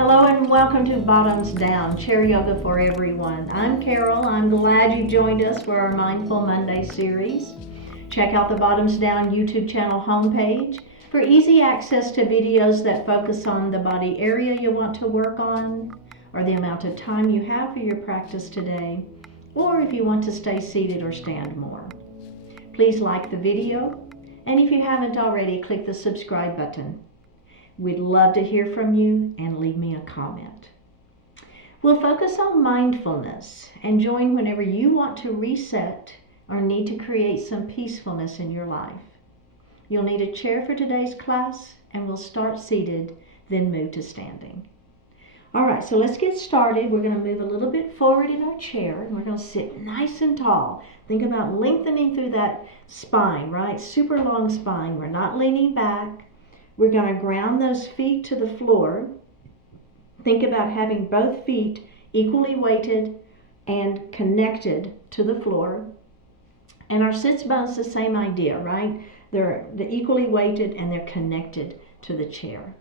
Hello and welcome to Bottoms Down, Chair Yoga for Everyone. I'm Carol. I'm glad you joined us for our Mindful Monday series. Check out the Bottoms Down YouTube channel homepage for easy access to videos that focus on the body area you want to work on, or the amount of time you have for your practice today, or if you want to stay seated or stand more. Please like the video, and if you haven't already, click the subscribe button. We'd love to hear from you and leave me a comment. We'll focus on mindfulness and join whenever you want to reset or need to create some peacefulness in your life. You'll need a chair for today's class, and we'll start seated, then move to standing. All right, so let's get started. We're going to move a little bit forward in our chair, and we're going to sit nice and tall. Think about lengthening through that spine, right? Super long spine. We're not leaning back. We're going to ground those feet to the floor. Think about having both feet equally weighted and connected to the floor. And our sits bones, the same idea, right? They're equally weighted and they're connected to the chair.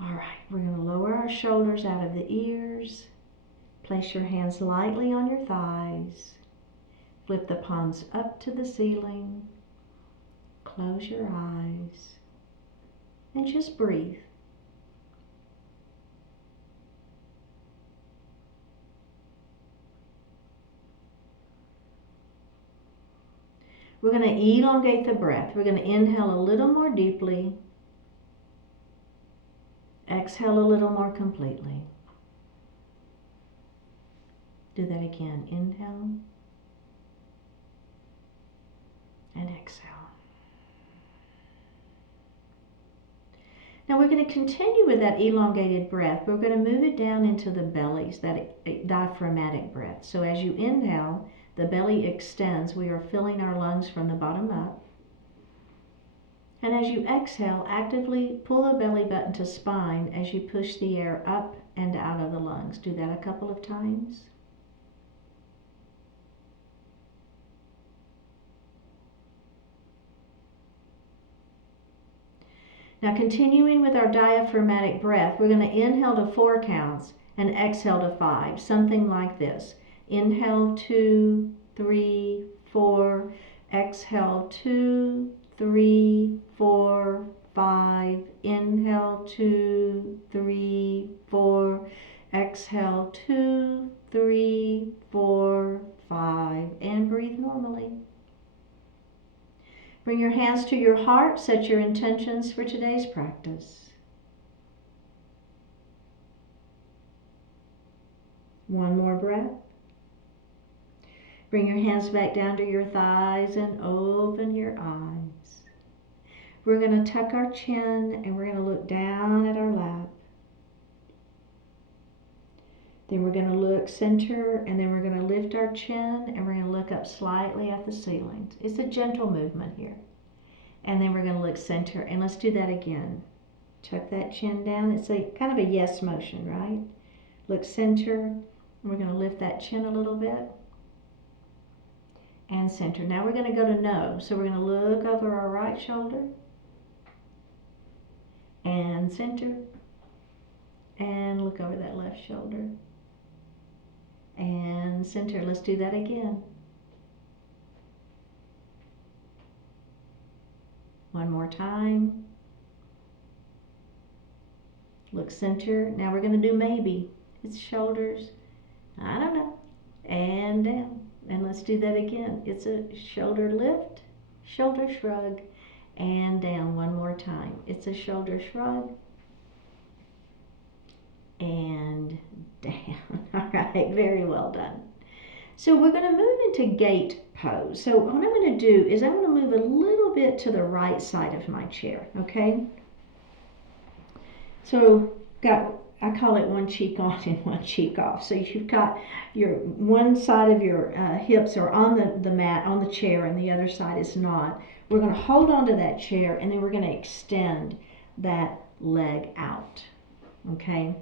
All right, we're going to lower our shoulders out of the ears. Place your hands lightly on your thighs. Flip the palms up to the ceiling. Close your eyes. And just breathe. We're going to elongate the breath. We're going to inhale a little more deeply. Exhale a little more completely. Do that again. Inhale and exhale. Now we're going to continue with that elongated breath. We're going to move it down into the bellies, that diaphragmatic breath. So as you inhale, the belly extends. We are filling our lungs from the bottom up. And as you exhale, actively pull the belly button to spine as you push the air up and out of the lungs. Do that a couple of times. Now continuing with our diaphragmatic breath, we're going to inhale to 4 counts and exhale to 5, something like this. Inhale 2, 3, 4, exhale 2, 3, 4, 5, inhale 2, 3, 4, exhale 2, 3, 4, 5, and breathe normally. Bring your hands to your heart. Set your intentions for today's practice. One more breath. Bring your hands back down to your thighs and open your eyes. We're going to tuck our chin and we're going to look down at our lap. Then we're going to look center, and then we're going to lift our chin and we're going to look up slightly at the ceiling. It's a gentle movement here. And then we're going to look center, and let's do that again. Tuck that chin down. It's a kind of a yes motion, right? Look center, and we're going to lift that chin a little bit. And center. Now we're going to go to no. So we're going to look over our right shoulder. And center. And look over that left shoulder. And center. Let's do that again. One more time. Look center. Now we're going to do maybe. It's shoulders. I don't know. And down. And let's do that again. It's a shoulder lift, shoulder shrug, and down one more time. It's a shoulder shrug, and down. All right, very well done. So we're going to move into gate pose. So what I'm going to do is I'm going to move a little bit to the right side of my chair, okay? So I call it one cheek on and one cheek off. So you've got your one side of your hips are on the mat, on the chair, and the other side is not. We're going to hold on to that chair, and then we're going to extend that leg out, okay?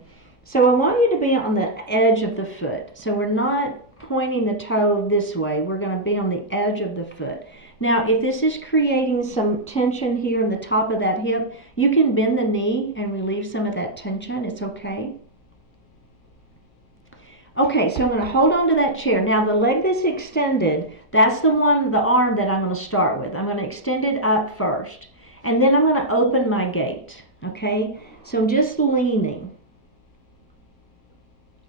So I want you to be on the edge of the foot. So we're not pointing the toe this way. We're going to be on the edge of the foot. Now, if this is creating some tension here in the top of that hip, you can bend the knee and relieve some of that tension. It's okay. Okay, so I'm going to hold on to that chair. Now the leg that's extended, that's the arm that I'm going to start with. I'm going to extend it up first. And then I'm going to open my gate. Okay, so I'm just leaning.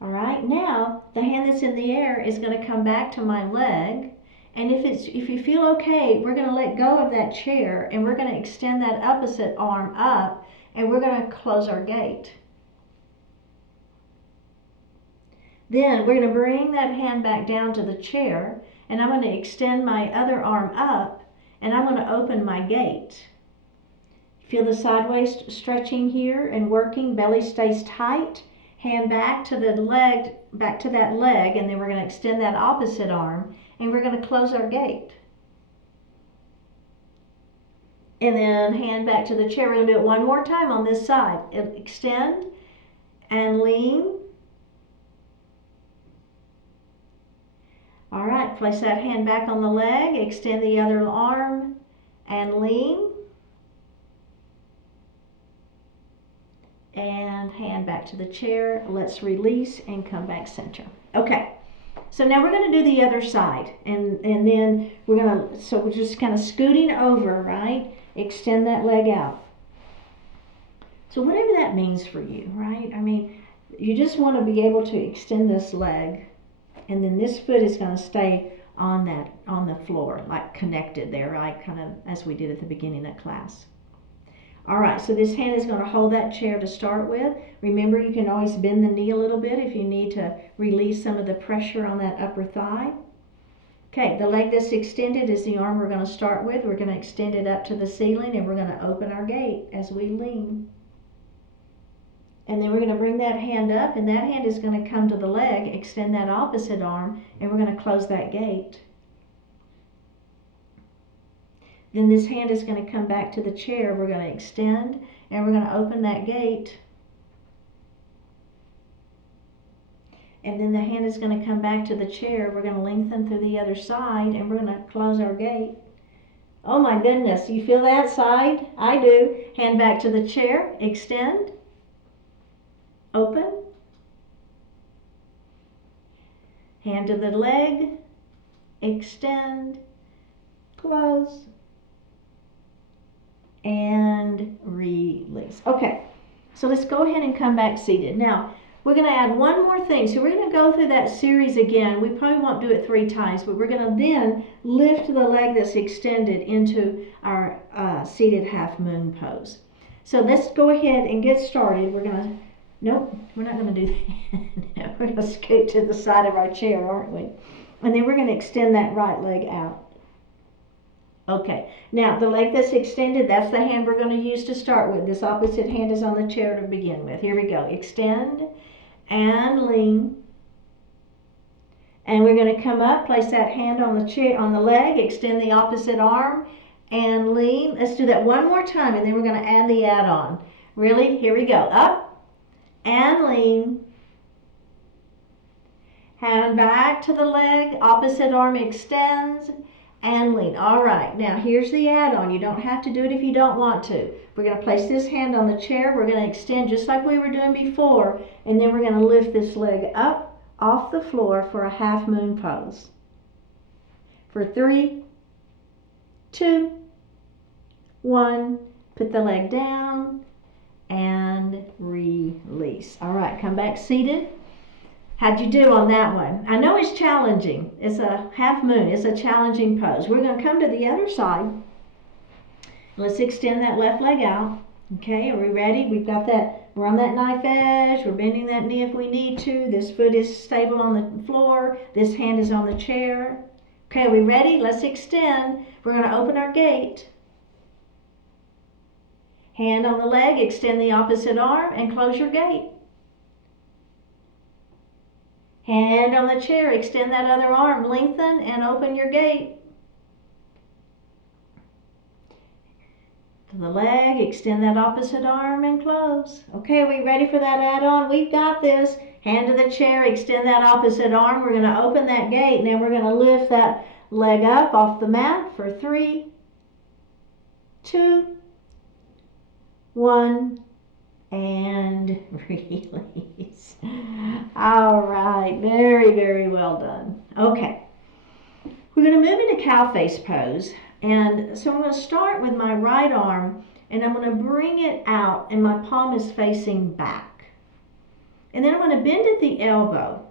All right, now the hand that's in the air is going to come back to my leg. And if you feel okay, we're going to let go of that chair and we're going to extend that opposite arm up and we're going to close our gate. Then we're going to bring that hand back down to the chair and I'm going to extend my other arm up and I'm going to open my gate. Feel the sideways stretching here and working, belly stays tight, hand back to the leg, back to that leg, and then we're going to extend that opposite arm and we're going to close our gate. And then hand back to the chair. We're going to do it one more time on this side. Extend and lean. All right, place that hand back on the leg, extend the other arm and lean. And hand back to the chair. Let's release and come back center. Okay, so now we're going to do the other side. And then we're just kind of scooting over, right? Extend that leg out. So whatever that means for you, right? I mean, you just want to be able to extend this leg. And then this foot is going to stay on the floor, like connected there, right? Kind of as we did at the beginning of class. All right, so this hand is going to hold that chair to start with. Remember, you can always bend the knee a little bit if you need to release some of the pressure on that upper thigh. Okay, the leg that's extended is the arm we're going to start with. We're going to extend it up to the ceiling and we're going to open our gate as we lean. And then we're going to bring that hand up and that hand is going to come to the leg, extend that opposite arm, and we're going to close that gate. Then this hand is going to come back to the chair. We're going to extend and we're going to open that gate. And then the hand is going to come back to the chair. We're going to lengthen through the other side and we're going to close our gate. Oh my goodness, you feel that side? I do. Hand back to the chair, extend. Open, hand to the leg, extend, close, and release. Okay, so let's go ahead and come back seated. Now, we're going to add one more thing. So we're going to go through that series again. We probably won't do it 3 times, but we're going to then lift the leg that's extended into our seated half moon pose. So let's go ahead and get started. Nope, we're not going to do that. No, we're going to scoot to the side of our chair, aren't we? And then we're going to extend that right leg out. Okay, now the leg that's extended, that's the hand we're going to use to start with. This opposite hand is on the chair to begin with. Here we go. Extend and lean. And we're going to come up, place that hand on the chair, on the leg, extend the opposite arm and lean. Let's do that one more time and then we're going to add the add-on. Really? Here we go. Up. And lean, hand back to the leg, opposite arm extends and lean. All right, now here's the add-on. You don't have to do it if you don't want to. We're going to place this hand on the chair. We're going to extend just like we were doing before, and then we're going to lift this leg up off the floor for a half moon pose. For 3, 2, 1, put the leg down and release. All right, come back seated. How'd you do on that one? I know it's challenging. It's a half moon. It's a challenging pose. We're going to come to the other side. Let's extend that left leg out. Okay, are we ready? We've got that. We're on that knife edge. We're bending that knee if we need to. This foot is stable on the floor. This hand is on the chair. Okay, are we ready? Let's extend. We're going to open our gate. Hand on the leg, extend the opposite arm and close your gate. Hand on the chair, extend that other arm, lengthen and open your gate. To the leg, extend that opposite arm and close. Okay, are we ready for that add-on? We've got this. Hand to the chair, extend that opposite arm. We're going to open that gate and then we're going to lift that leg up off the mat for 3, 2, 1, and release. All right, very, very well done. Okay, we're going to move into cow face pose. And so I'm going to start with my right arm, and I'm going to bring it out, and my palm is facing back. And then I'm going to bend at the elbow.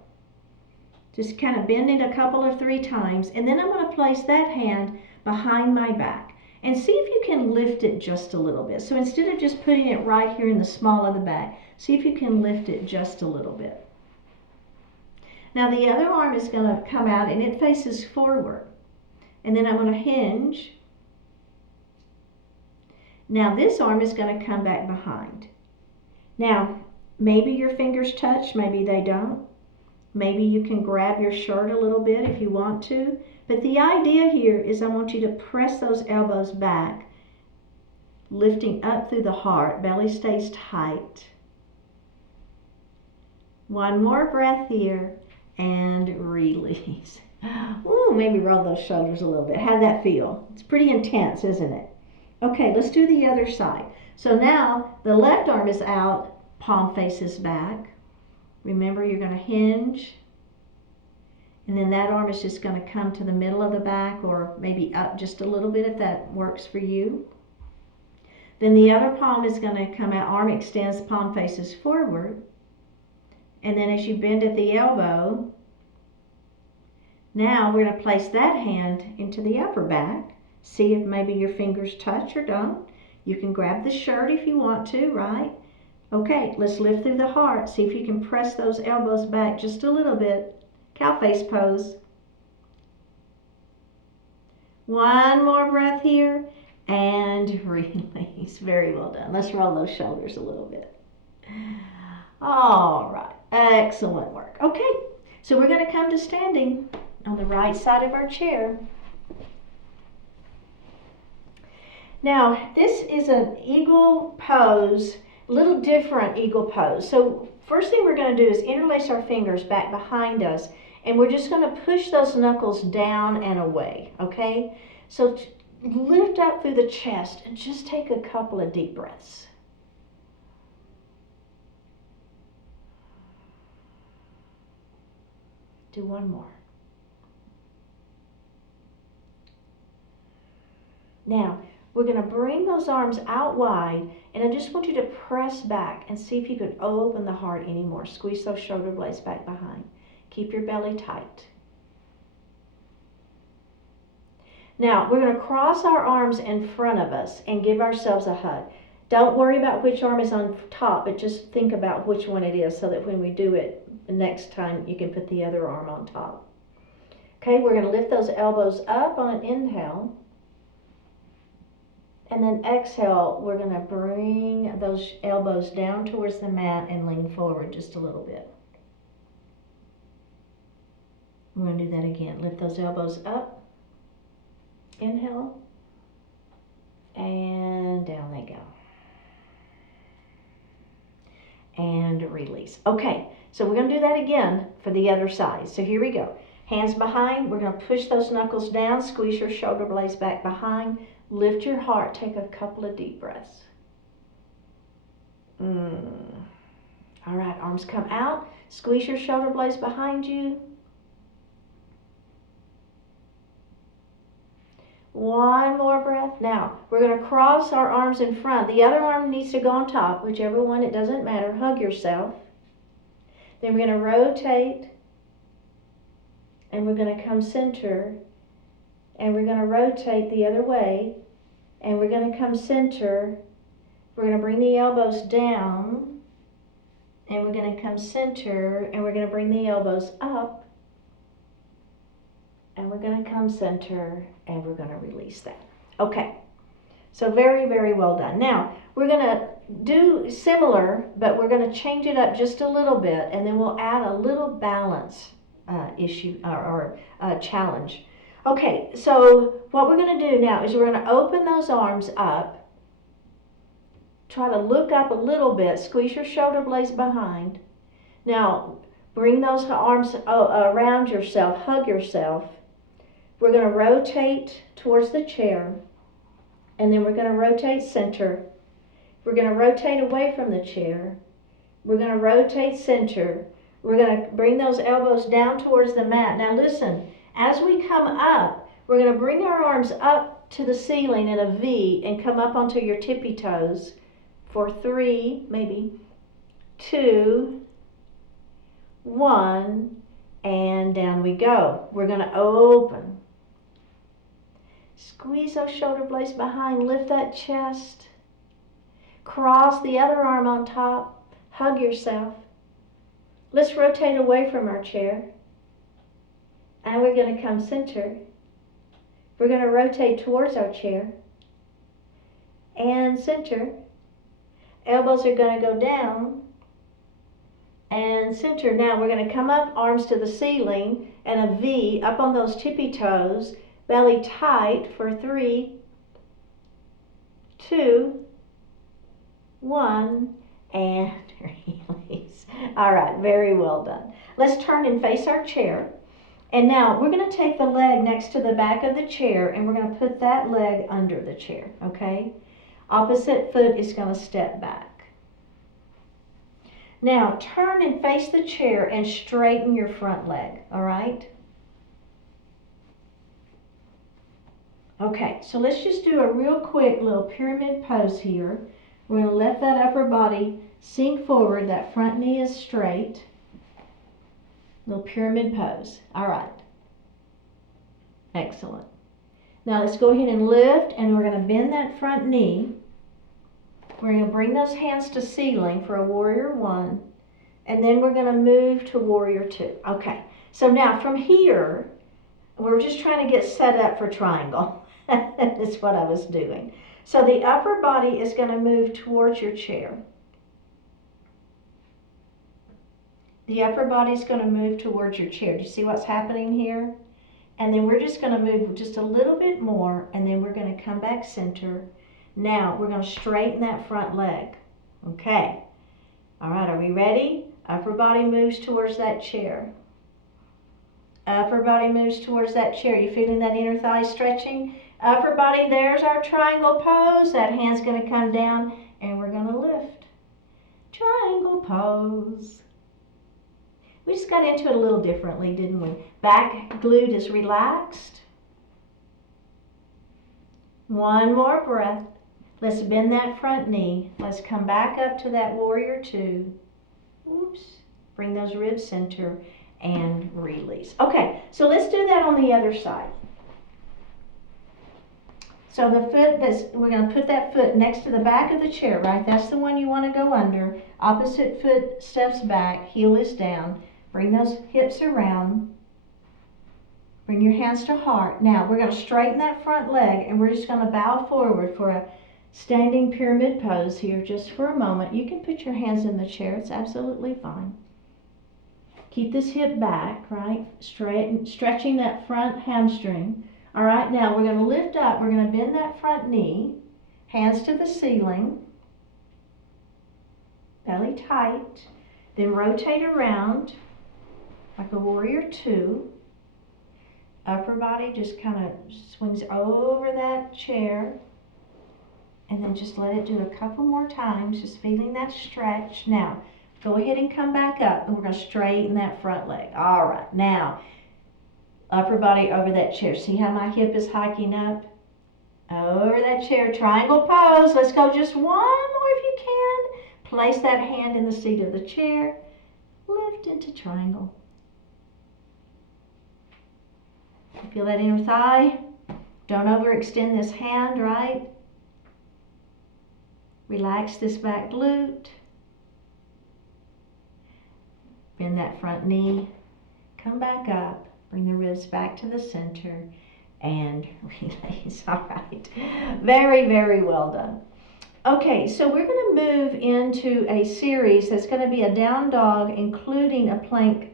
Just kind of bend it a couple or 3 times, and then I'm going to place that hand behind my back. And see if you can lift it just a little bit. So instead of just putting it right here in the small of the back, see if you can lift it just a little bit. Now the other arm is going to come out and it faces forward. And then I'm going to hinge. Now this arm is going to come back behind. Now maybe your fingers touch, maybe they don't. Maybe you can grab your shirt a little bit if you want to. But the idea here is I want you to press those elbows back, lifting up through the heart. Belly stays tight. One more breath here and release. Ooh, maybe roll those shoulders a little bit. How'd that feel? It's pretty intense, isn't it? Okay, let's do the other side. So now the left arm is out, palm faces back. Remember, you're going to hinge. And then that arm is just going to come to the middle of the back, or maybe up just a little bit if that works for you. Then the other palm is going to come out, arm extends, palm faces forward. And then as you bend at the elbow, now we're going to place that hand into the upper back. See if maybe your fingers touch or don't. You can grab the shirt if you want to, right? Okay, let's lift through the heart. See if you can press those elbows back just a little bit. Cow face pose. One more breath here and release. Very well done. Let's roll those shoulders a little bit. All right, excellent work. Okay, so we're going to come to standing on the right side of our chair. Now, this is an eagle pose, a little different eagle pose. So first thing we're going to do is interlace our fingers back behind us, and we're just going to push those knuckles down and away, okay? So lift up through the chest and just take a couple of deep breaths. Do one more. Now, we're going to bring those arms out wide, and I just want you to press back and see if you can open the heart anymore. Squeeze those shoulder blades back behind. Keep your belly tight. Now, we're going to cross our arms in front of us and give ourselves a hug. Don't worry about which arm is on top, but just think about which one it is so that when we do it next time, you can put the other arm on top. Okay, we're going to lift those elbows up on an inhale. And then exhale, we're going to bring those elbows down towards the mat and lean forward just a little bit. We're going to do that again. Lift those elbows up. Inhale. And down they go. And release. Okay, so we're going to do that again for the other side. So here we go. Hands behind. We're going to push those knuckles down. Squeeze your shoulder blades back behind. Lift your heart. Take a couple of deep breaths. All right, arms come out. Squeeze your shoulder blades behind you. One more breath. Now, we're going to cross our arms in front. The other arm needs to go on top, whichever one, it doesn't matter. Hug yourself. Then we're going to rotate, and we're going to come center, and we're going to rotate the other way, and we're going to come center. We're going to bring the elbows down, and we're going to come center, and we're going to bring the elbows up, and we're going to come center, and we're going to release that. Okay, so very, very well done. Now, we're going to do similar, but we're going to change it up just a little bit, and then we'll add a little balance issue or challenge. Okay, so what we're going to do now is we're going to open those arms up. Try to look up a little bit. Squeeze your shoulder blades behind. Now, bring those arms around yourself. Hug yourself. We're going to rotate towards the chair, and then we're going to rotate center. We're going to rotate away from the chair. We're going to rotate center. We're going to bring those elbows down towards the mat. Now listen, as we come up, we're going to bring our arms up to the ceiling in a V and come up onto your tippy toes for 3, maybe 2, 1, and down we go. We're going to open. Squeeze those shoulder blades behind, lift that chest. Cross the other arm on top, hug yourself. Let's rotate away from our chair. And we're going to come center. We're going to rotate towards our chair. And center. Elbows are going to go down. And center. Now we're going to come up, arms to the ceiling, and a V up on those tippy toes. Belly tight for 3, 2, 1, and release. All right, very well done. Let's turn and face our chair. And now we're going to take the leg next to the back of the chair and we're going to put that leg under the chair, okay? Opposite foot is going to step back. Now turn and face the chair and straighten your front leg, all right? Okay, so let's just do a real quick little pyramid pose here. We're going to let that upper body sink forward. That front knee is straight. Little pyramid pose. All right. Excellent. Now let's go ahead and lift, and we're going to bend that front knee. We're going to bring those hands to ceiling for a warrior 1, and then we're going to move to warrior 2. Okay, so now from here, we're just trying to get set up for triangle. That's what I was doing. So the upper body is going to move towards your chair. The upper body is going to move towards your chair. Do you see what's happening here? And then we're just going to move just a little bit more, and then we're going to come back center. Now we're going to straighten that front leg. Okay. All right, are we ready? Upper body moves towards that chair. Upper body moves towards that chair. You feeling that inner thigh stretching? Upper body, there's our triangle pose. That hand's going to come down and we're going to lift. Triangle pose. We just got into it a little differently, didn't we? Back glute is relaxed. One more breath. Let's bend that front knee. Let's come back up to that warrior 2. Oops. Bring those ribs center and release. Okay, so let's do that on the other side. So the foot we're going to put that foot next to the back of the chair, right? That's the one you want to go under. Opposite foot steps back, heel is down. Bring those hips around. Bring your hands to heart. Now we're going to straighten that front leg and we're just going to bow forward for a standing pyramid pose here just for a moment. You can put your hands in the chair. It's absolutely fine. Keep this hip back, right? Stretching that front hamstring. All right, now we're going to lift up. We're going to bend that front knee. Hands to the ceiling. Belly tight. Then rotate around like a warrior 2. Upper body just kind of swings over that chair. And then just let it do a couple more times, just feeling that stretch. Now, go ahead and come back up, and we're going to straighten that front leg. All right, now, upper body over that chair. See how my hip is hiking up? Over that chair, triangle pose. Let's go just one more if you can. Place that hand in the seat of the chair. Lift into triangle. Feel that inner thigh? Don't overextend this hand, right? Relax this back glute. Bend that front knee. Come back up. Bring the ribs back to the center and release. All right. Very, very well done. Okay, so we're going to move into a series that's going to be a down dog, including a plank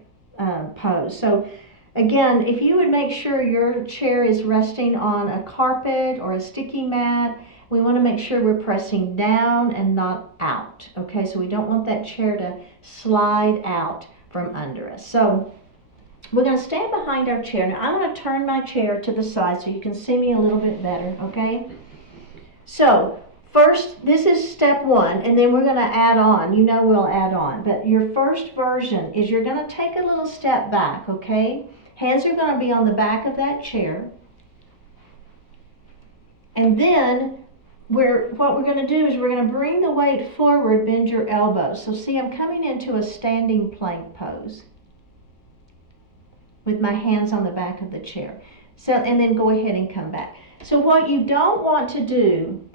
pose. So again, if you would make sure your chair is resting on a carpet or a sticky mat, we want to make sure we're pressing down and not out. Okay, so we don't want that chair to slide out from under us. So We're going to stand behind our chair. Now I'm going to turn my chair to the side so you can see me a little bit better, okay? So first, this is step one, and then we're going to add on. You know we'll add on. But your first version is you're going to take a little step back, okay? Hands are going to be on the back of that chair. And then what we're going to do is we're going to bring the weight forward, bend your elbows. So see, I'm coming into a standing plank pose with my hands on the back of the chair. So, and then go ahead and come back. So what you don't want to do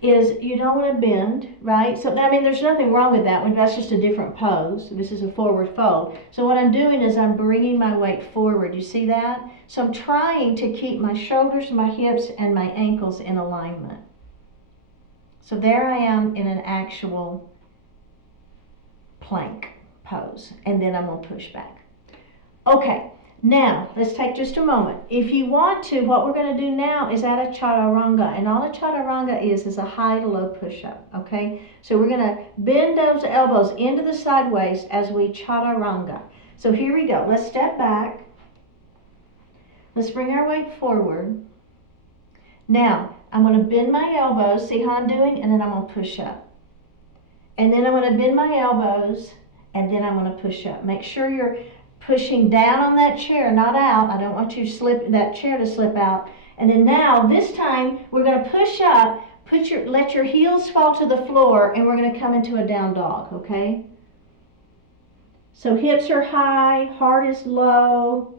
is you don't want to bend, right? So, I mean, there's nothing wrong with that one. That's just a different pose. This is a forward fold. So what I'm doing is I'm bringing my weight forward. You see that? So I'm trying to keep my shoulders, my hips, and my ankles in alignment. So there I am in an actual plank pose. And then I'm going to push back. Okay. Now, let's take just a moment. If you want to, what we're going to do now is add a chaturanga. And all a chaturanga is a high to low push-up, okay? So we're going to bend those elbows into the sideways as we chaturanga. So here we go. Let's step back. Let's bring our weight forward. Now, I'm going to bend my elbows. See how I'm doing? And then I'm going to push up. And then I'm going to bend my elbows. And then I'm going to push up. Make sure you're pushing down on that chair, not out. I don't want you to slip that chair to slip out. And then now, this time, we're going to push up, let your heels fall to the floor, and we're going to come into a down dog, okay? So hips are high, heart is low.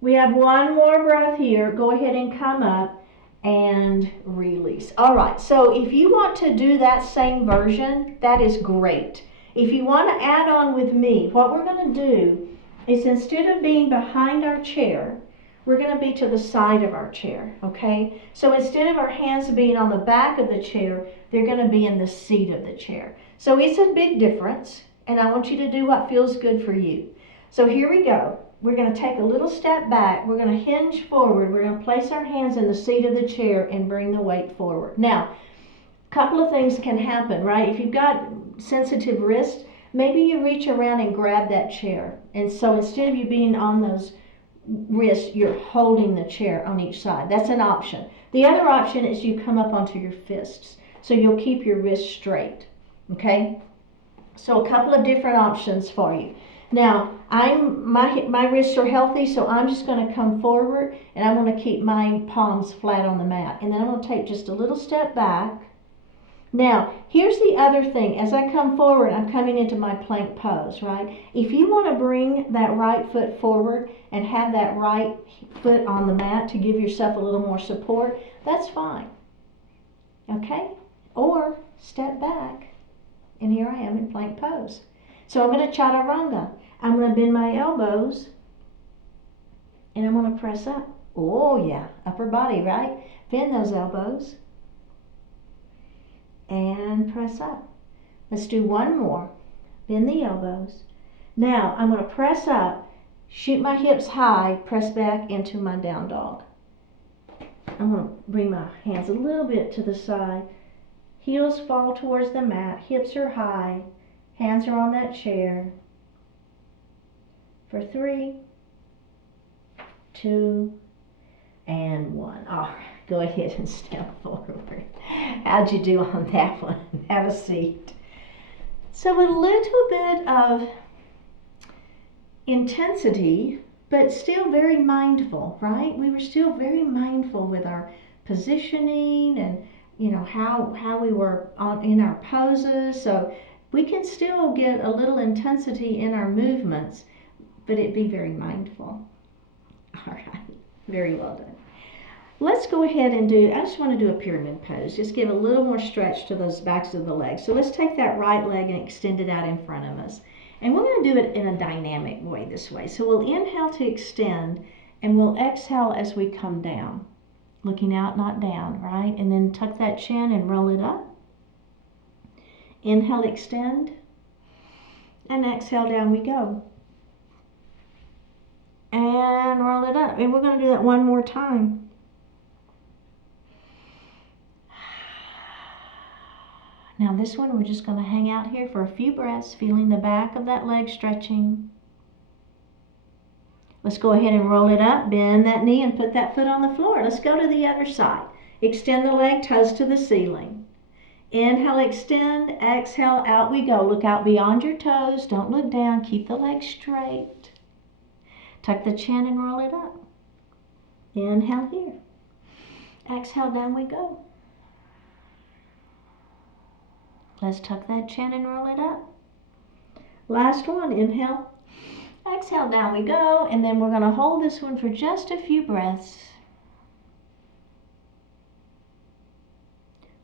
We have one more breath here. Go ahead and come up and release. All right, so if you want to do that same version, that is great. If you want to add on with me, what we're going to do is instead of being behind our chair, we're going to be to the side of our chair, okay? So instead of our hands being on the back of the chair, they're going to be in the seat of the chair. So it's a big difference, and I want you to do what feels good for you. So here we go. We're going to take a little step back. We're going to hinge forward. We're going to place our hands in the seat of the chair and bring the weight forward. Now, a couple of things can happen, right? If you've got sensitive wrists, maybe you reach around and grab that chair. And so instead of you being on those wrists, you're holding the chair on each side. That's an option. The other option is you come up onto your fists. So you'll keep your wrists straight, okay? So a couple of different options for you. Now, my wrists are healthy, so I'm just going to come forward and I'm going to keep my palms flat on the mat. And then I'm going to take just a little step back. Now, here's the other thing. As I come forward, I'm coming into my plank pose, right? If you want to bring that right foot forward and have that right foot on the mat to give yourself a little more support, that's fine, okay? Or step back, and here I am in plank pose. So I'm going to chaturanga. I'm going to bend my elbows, and I'm going to press up. Oh, yeah, upper body, right? Bend those elbows. And press up. Let's do one more. Bend the elbows. Now I'm going to press up, shoot my hips high, press back into my down dog. I'm going to bring my hands a little bit to the side. Heels fall towards the mat. Hips are high. Hands are on that chair. For 3, 2, and 1. All right. Go ahead and step forward. How'd you do on that one? Have a seat. So a little bit of intensity, but still very mindful, right? We were still very mindful with our positioning and, you know, how we were in our poses. So we can still get a little intensity in our movements, but it be very mindful. All right. Very well done. Let's go ahead and I just want to do a pyramid pose. Just give a little more stretch to those backs of the legs. So let's take that right leg and extend it out in front of us. And we're going to do it in a dynamic way this way. So we'll inhale to extend, and we'll exhale as we come down. Looking out, not down, right? And then tuck that chin and roll it up. Inhale, extend. And exhale, down we go. And roll it up. And we're going to do that one more time. Now this one, we're just going to hang out here for a few breaths, feeling the back of that leg stretching. Let's go ahead and roll it up, bend that knee and put that foot on the floor. Let's go to the other side. Extend the leg, toes to the ceiling. Inhale, extend, exhale, out we go. Look out beyond your toes, don't look down, keep the leg straight. Tuck the chin and roll it up. Inhale here. Exhale, down we go. Let's tuck that chin and roll it up. Last one, inhale. Exhale, down we go, and then we're going to hold this one for just a few breaths.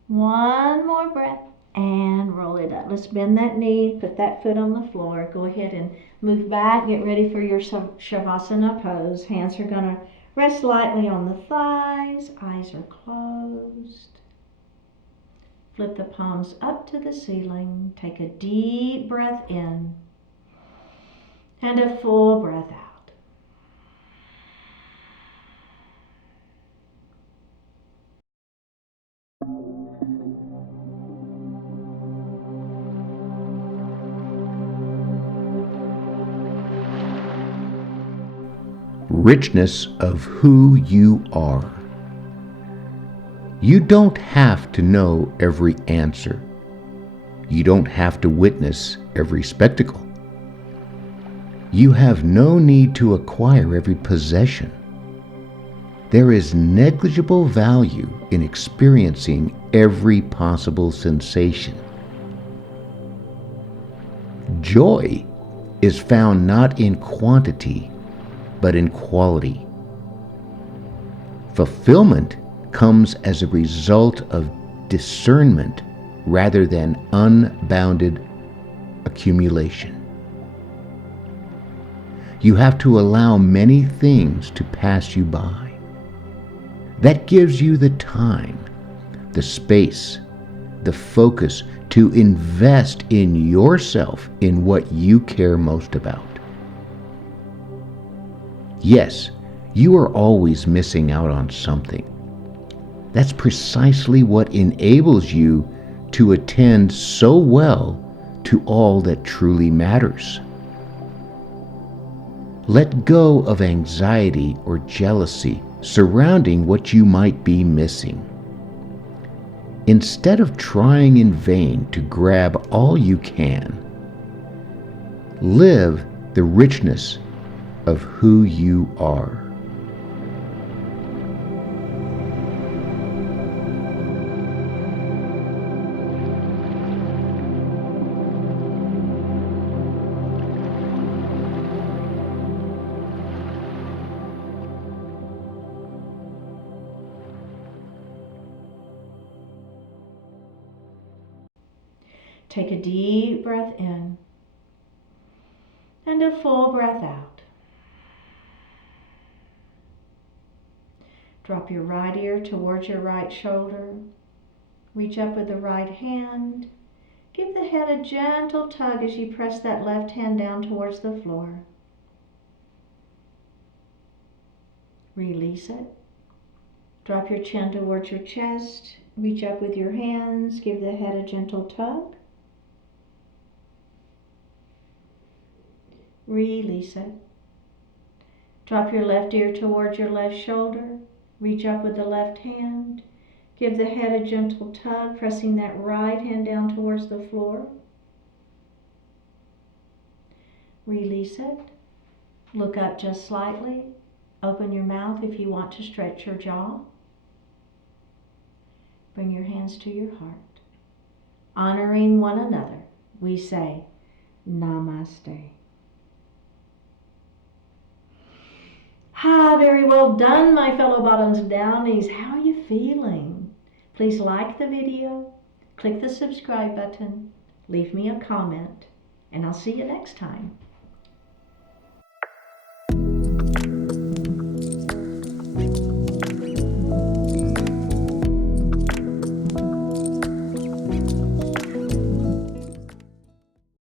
One more breath and roll it up. Let's bend that knee, put that foot on the floor. Go ahead and move back. Get ready for your Savasana pose. Hands are going to rest lightly on the thighs. Eyes are closed. Flip the palms up to the ceiling. Take a deep breath in and a full breath out. Richness of who you are. You don't have to know every answer. You don't have to witness every spectacle. You have no need to acquire every possession. There is negligible value in experiencing every possible sensation. Joy is found not in quantity, but in quality. Fulfillment comes as a result of discernment rather than unbounded accumulation. You have to allow many things to pass you by. That gives you the time, the space, the focus to invest in yourself, in what you care most about. Yes, you are always missing out on something. That's precisely what enables you to attend so well to all that truly matters. Let go of anxiety or jealousy surrounding what you might be missing. Instead of trying in vain to grab all you can, live the richness of who you are. Take a deep breath in and a full breath out. Drop your right ear towards your right shoulder. Reach up with the right hand. Give the head a gentle tug as you press that left hand down towards the floor. Release it. Drop your chin towards your chest. Reach up with your hands. Give the head a gentle tug. Release it. Drop your left ear towards your left shoulder. Reach up with the left hand. Give the head a gentle tug, pressing that right hand down towards the floor. Release it. Look up just slightly. Open your mouth if you want to stretch your jaw. Bring your hands to your heart. Honoring one another, we say, Namaste. Very well done, my fellow bottoms downies. How are you feeling? Please like the video, click the subscribe button, leave me a comment, and I'll see you next time.